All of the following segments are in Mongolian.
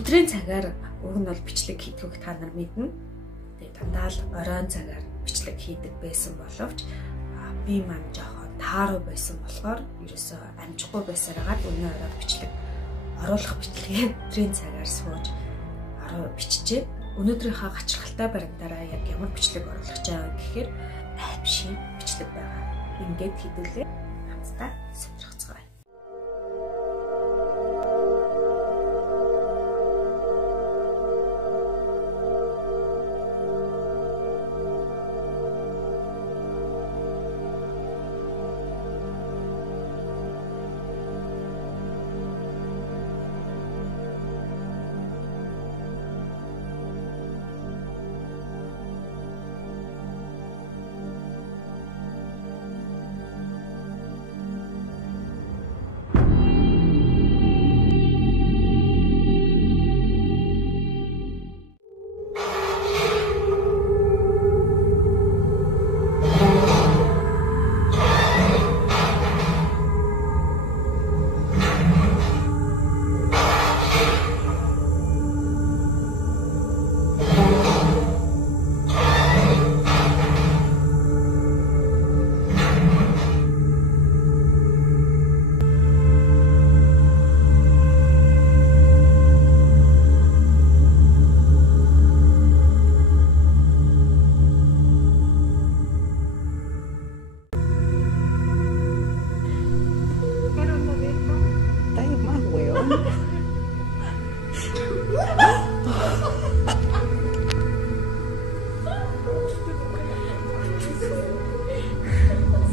өдрийн цагаар уг нь бол бичлэг хийдгүүг та нар мэднэ. Тэгээд дандаа л оройн цагаар бичлэг хийдэг байсан боловч би маань жоохон тааруу байсан болохоор ерөөсөө амжихгүй байсараад өнөө орой бичлэг оруулах бичлэгээ өдрийн цагаар сууж биччихээ. Өнөөдрийнхөө гачирхалтай баримтаараа яг ямар бичлэг оруулах гэж байгаа гэхээр аимшиг бичлэг байгаа. Ингээд хэдүүлээ хамтдаа сонирхцгаая.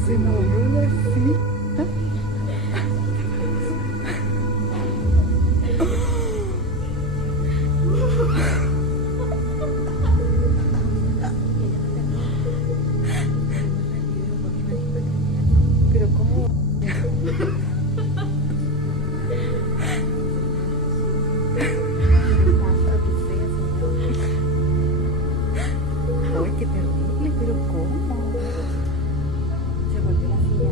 Se movió así. Pero cómo. Ay, qué terrible, pero cómo. Se volvió la silla.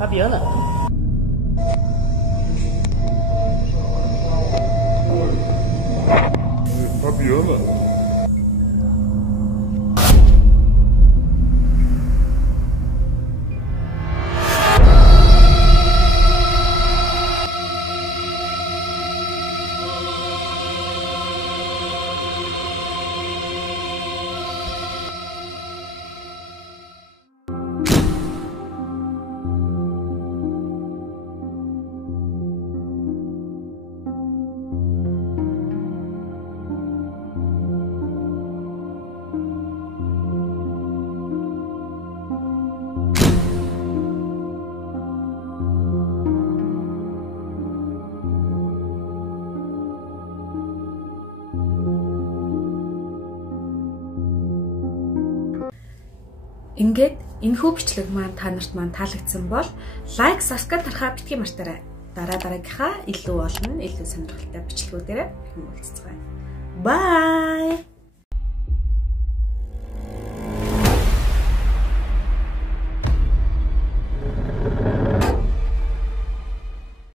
Fabiana. Fabiana. Ингээд энэхүү бичлэг маань та нарт маань таалагдсан бол лайк, subscribe тарахаа битгий мартаарай. Дараагийнхаа илүү олон илүү сонирхолтой бичлэгүүдээр уулзцгаая. Bye.